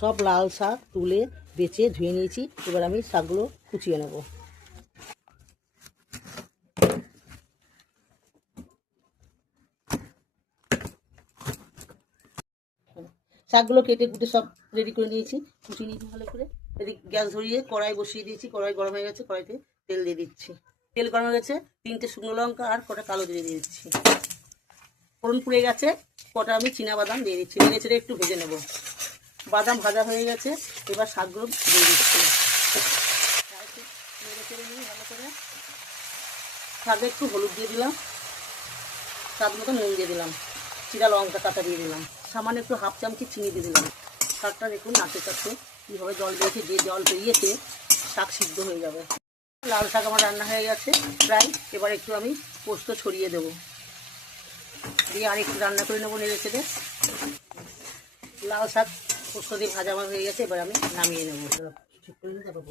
সব লাল শাক তুলে বেছে ধুয়ে নিয়েছি। এবার আমি শাকগুলো কুচিয়ে নেব। শাকগুলো কেটে কুটে সব রেডি করে নিয়েছি, কুচিয়ে নিয়েছি ভালো করে। এদিকে গ্যাস ধরিয়ে কড়াই বসিয়ে দিয়েছি, কড়াই গরম হয়ে গেছে, কড়াইতে তেল দিয়ে দিচ্ছি। তেল গরম হয়ে গেছে, 3টে শুকনো লঙ্কা আর কটা কালো জিরে দিয়ে দিচ্ছি। ফোড়ন পুড়ে গেছে, কটা আমি বাদাম দিয়ে দিচ্ছি। নেড়ে চেড়ে একটু ভেজে নেব। বাদাম ভাজা হয়ে গেছে, এবার শাকগুলো দিয়ে দিচ্ছি। নেড়ে চেড়ে নিয়ে ভালো করে শাকে একটু হলুদ দিয়ে দিলাম, স্বাদ মতো নুন দিয়ে দিলাম, চিরা লঙ্কা কাটা দিয়ে দিলাম, সামান্য একটু হাফ চামচি চিনি দিয়ে দিলাম। শাকটা দেখুন নাচে কাছে কীভাবে জল বেরিয়েছে, যে জল বেরিয়েছে শাক সিদ্ধ হয়ে যাবে। লাল শাক আমার রান্না হয়ে গেছে প্রায়। এবার একটু আমি পোস্ত ছড়িয়ে দেবো, দিয়ে আর একটু রান্না করে নেবো নেড়ে চেড়ে। লাল শাক পোস্ত দিয়ে ভাজা আমার হয়ে গেছে, এবার আমি নামিয়ে নেবো। ঠিক করে নিতে পারবো।